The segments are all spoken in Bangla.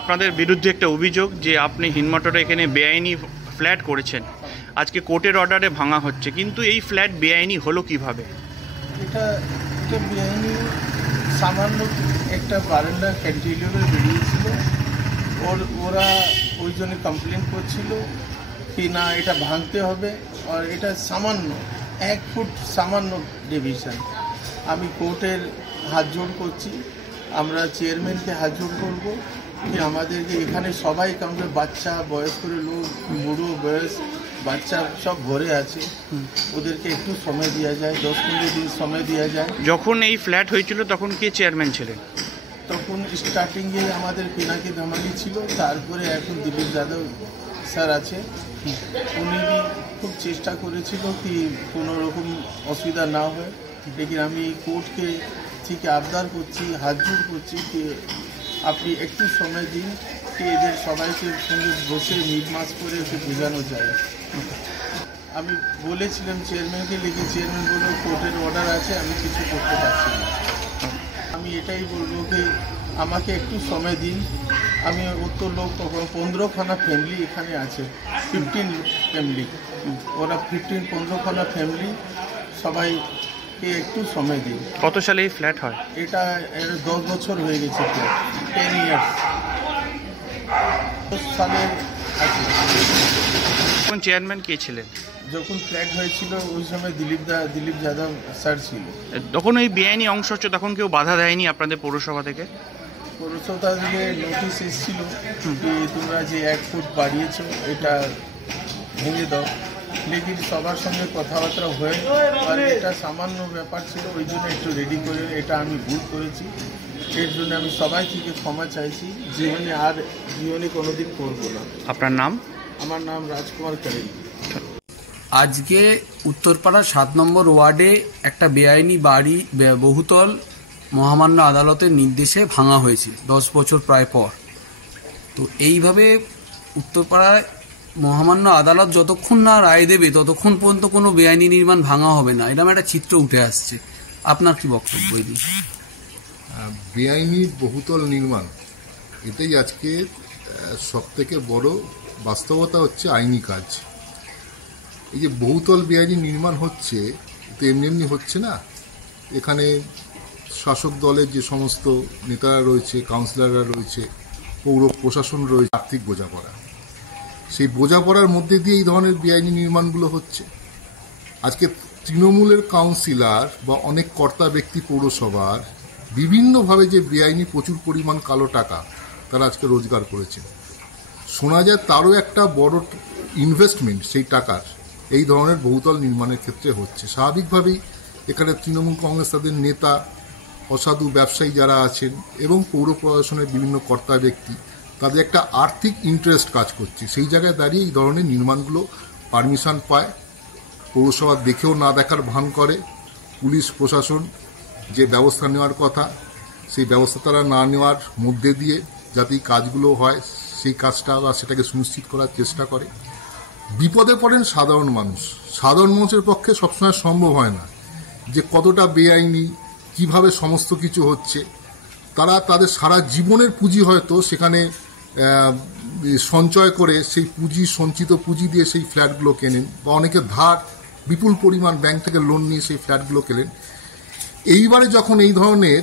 আপনাদের বিরুদ্ধে একটা অভিযোগ যে আপনি হিন্দমটরে এখানে বেআইনি ফ্ল্যাট করেছেন, আজকে কোর্টের অর্ডারে ভাঙা হচ্ছে, কিন্তু এই ফ্ল্যাট বেআইনি হলো কিভাবে? এটা এটা বেআইনি সামান্য একটা বারান্দা ক্যান্টিলিভারে বেরিয়েছিল, ওরা ওই জন্য কমপ্লেন করছিল কি না এটা ভাঙতে হবে। আর এটা সামান্য 1 ফুট সামান্য ডিভিশন। আমি কোর্টের হাত জোড় করছি, আমরা চেয়ারম্যানকে হাত জোড় করবো যে আমাদেরকে এখানে সবাই কারণে বাচ্চা বয়স্ক লোক বুড়ো বয়স বাচ্চা সব ঘরে আছে, ওদেরকে একটু সময় দেওয়া যায়, 10-15 দিন সময় দেওয়া যায়। যখন এই ফ্ল্যাট হয়েছিল তখন কে চেয়ারম্যান ছিলেন? তখন স্টার্টিংয়ে আমাদের পিনাকি ধামালি ছিল, তারপরে এখন দিলীপ যাদব স্যার আছে। উনি খুব চেষ্টা করেছিল কি কোনো রকম অসুবিধা না হয়, লেকিন আমি কোর্টকে থেকে আবদার করছি, হাত জোড় করছি কি আপনি একটু সময় দিন কি এদের সবাইকে সঙ্গে বসে মিটমাস করে ওকে বোঝানো যায়। আমি বলেছিলাম চেয়ারম্যানকে, লেকিন চেয়ারম্যান বলল কোর্টের অর্ডার আছে, আমি কিছু করতে পারছি না। আমি এটাই বলবো কি আমাকে একটু সময় দিন। আমি অত লোক 15খানা ফ্যামিলি এখানে আছে, 15 ফ্যামিলি, ওরা 15-15খানা ফ্যামিলি, সবাইকে একটু সময় দিন। কত সালে এই ফ্ল্যাট হয়? এটা 10 বছর হয়ে গেছে, 10 ইয়ার্স 10 সালের আছে। তখন চেয়ারম্যান কে ছিলেন? যখন ফ্ল্যাট হয়েছিল ওই সময় দিলীপ যাদব স্যার ছিল। তখন এই বেআইনি অংশ হচ্ছে, তখন কেউ বাধা দেয়নি আপনাদের পৌরসভা থেকে? পৌরসভা থেকে নোটিশ এসেছিল যে তোমরা যে 1 ফুট বাড়িয়েছ এটা ভেঙে দাও, লেকিন সবার সঙ্গে কথাবার্তা হয়ে আর এটা সামান্য ব্যাপার ছিল, ওই জন্য একটু রেডি করে এটা আমি ভুল করেছি। এর জন্য আমি সবাই থেকে ক্ষমা চাইছি, জীবনে কোনোদিন করবো না। আপনার নাম? আমার নাম রাজকুমার করেন। আজকে উত্তরপাড়া 7 নম্বর ওয়ার্ডে একটা বেআইনি বাড়ি বহুতল মহামান্য আদালতের নির্দেশে ভাঙা হয়েছে 10 বছর প্রায় পর। তো এইভাবে উত্তরপাড়ায় মহামান্য আদালত যতক্ষণ না রায় দেবে ততক্ষণ পর্যন্ত কোনো বেআইনি নির্মাণ ভাঙা হবে না, এরকম একটা চিত্র উঠে আসছে। আপনার কি বক্তব্য? বেআইনি বহুতল নির্মাণ এটাই আজকে সবথেকে বড় বাস্তবতা হচ্ছে আইনি কাজ। এই যে বহুতল বেআইনি নির্মাণ হচ্ছে তো এমনি এমনি হচ্ছে না। এখানে শাসক দলের যে সমস্ত নেতারা রয়েছে, কাউন্সিলররা রয়েছে, পৌর প্রশাসন রয়েছে, আর্থিক বোঝাপড়া, সেই বোঝাপড়ার মধ্যে দিয়ে এই ধরনের বেআইনি নির্মাণগুলো হচ্ছে। আজকে তৃণমূলের কাউন্সিলর বা অনেক কর্তা ব্যক্তি পৌরসভার বিভিন্নভাবে যে বেআইনি প্রচুর পরিমাণ কালো টাকা তারা আজকে রোজগার করেছে, শোনা যায় তারও একটা বড় ইনভেস্টমেন্ট সেই টাকার এই ধরনের বহুতল নির্মাণের ক্ষেত্রে হচ্ছে। স্বাভাবিকভাবেই এখানে তৃণমূল কংগ্রেস তাদের নেতা, অসাধু ব্যবসায়ী যারা আছেন এবং পৌর প্রশাসনের বিভিন্ন কর্তা ব্যক্তি, তাদের একটা আর্থিক ইন্টারেস্ট কাজ করছে। সেই জায়গায় দাঁড়িয়ে এই ধরনের নির্মাণগুলো পারমিশন পায়, পৌরসভা দেখেও না দেখার ভান করে, পুলিশ প্রশাসন যে ব্যবস্থা নেওয়ার কথা সেই ব্যবস্থা তারা না নেওয়ার মধ্যে দিয়ে যাতে এই কাজগুলো হয় সেই কাজটা বা সেটাকে সুনিশ্চিত করার চেষ্টা করে। বিপদে পড়েন সাধারণ মানুষ। সাধারণ মানুষের পক্ষে সবসময় সম্ভব হয় না যে কতটা বেআইনি কিভাবে সমস্ত কিছু হচ্ছে। তারা তাদের সারা জীবনের পুঁজি হয়তো সেখানে সঞ্চয় করে সেই পুঁজি, সঞ্চিত পুঁজি দিয়ে সেই ফ্ল্যাটগুলো কেনেন, বা অনেকে ধার বিপুল পরিমাণ ব্যাংক থেকে লোন নিয়ে সেই ফ্ল্যাটগুলো কেনেন। এইবারে যখন এই ধরনের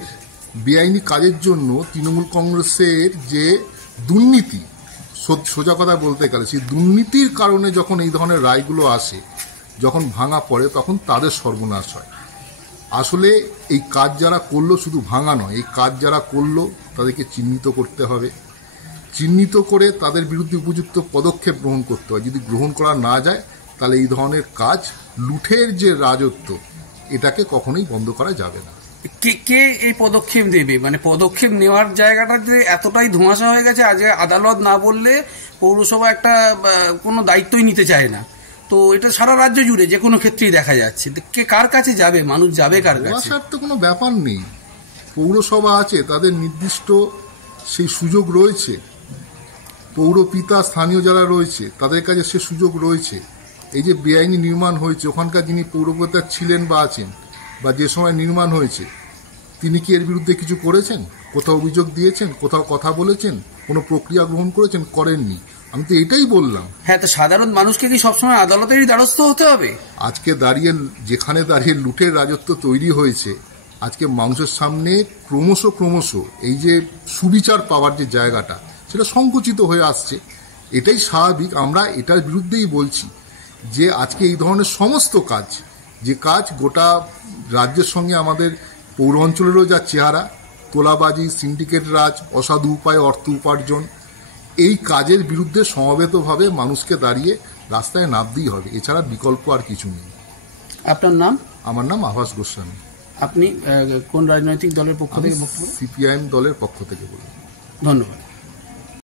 বেআইনি কাজের জন্য তৃণমূল কংগ্রেসের যে দুর্নীতি, সোজা কথা বলতে গেলে সেই দুর্নীতির কারণে যখন এই ধরনের রায়গুলো আসে, যখন ভাঙা পড়ে, তখন তাদের সর্বনাশ হয়। আসলে এই কাজ যারা করলো শুধু ভাঙা নয়, এই কাজ যারা করলো তাদেরকে চিহ্নিত করতে হবে, চিহ্নিত করে তাদের বিরুদ্ধে উপযুক্ত পদক্ষেপ গ্রহণ করতে হয়। যদি গ্রহণ করা না যায় তাহলে এই ধরনের কাজ, লুঠের যে রাজত্ব, এটাকে কখনোই বন্ধ করা যাবে না। কে এই পদক্ষেপ দেবে? মানে পদক্ষেপ নেওয়ার জায়গাটাতে এতটাই ধোঁয়াশা হয়ে গেছে, আজ আদালত না বললে পৌরসভা একটা কোনো দায়িত্বই নিতে চায় না। তো এটা সারা রাজ্য জুড়ে যে কোনো ক্ষেত্রেই দেখা যাচ্ছে। কে কার কাছে যাবে? মানুষ যাবে কার কাছে? ধোঁয়াশার তো কোনো ব্যাপার নেই। পৌরসভা আছে, তাদের নির্দিষ্ট সেই সুযোগ রয়েছে। পৌরপিতা, স্থানীয় যারা রয়েছে তাদের কাছে সে সুযোগ রয়েছে। এই যে বেআইনি নির্মাণ হয়েছে, ওখানকার যিনি পৌরপিতা ছিলেন বা আছেন, বা যে সময় নির্মাণ হয়েছে, তিনি কি এর বিরুদ্ধে কিছু করেছেন? কোথাও অভিযোগ দিয়েছেন? কোথাও কথা বলেছেন? কোনো প্রক্রিয়া গ্রহণ করেছেন? করেননি। আমি তো এটাই বললাম। হ্যাঁ, তো সাধারণ মানুষকে কি সবসময় আদালতেরই দ্বারস্থ হতে হবে? আজকে দাঁড়িয়ে যেখানে দাঁড়িয়ে লুটের রাজত্ব তৈরি হয়েছে, আজকে মানুষের সামনে ক্রমশ এই যে সুবিচার পাওয়ার যে জায়গাটা, সেটা সংকুচিত হয়ে আসছে। এটাই স্বাভাবিক। আমরা এটার বিরুদ্ধেই বলছি যে আজকে এই ধরনের সমস্ত কাজ, যে কাজ গোটা রাজ্যের সঙ্গে আমাদের পৌর অঞ্চলেরও যা চেহারা, তোলাবাজি, সিন্ডিকেট রাজ, অসাধু উপায়ে অর্থ উপার্জন, এই কাজের বিরুদ্ধে সমবেতভাবে মানুষকে দাঁড়িয়ে রাস্তায় নামতেই হবে। এছাড়া বিকল্প আর কিছু নেই। আপনার নাম? আমার নাম আভাস গোস্বামী। আপনি কোন রাজনৈতিক দলের পক্ষ থেকে বক্তব্য? সিপিআইএম দলের পক্ষ থেকে বলুন। ধন্যবাদ।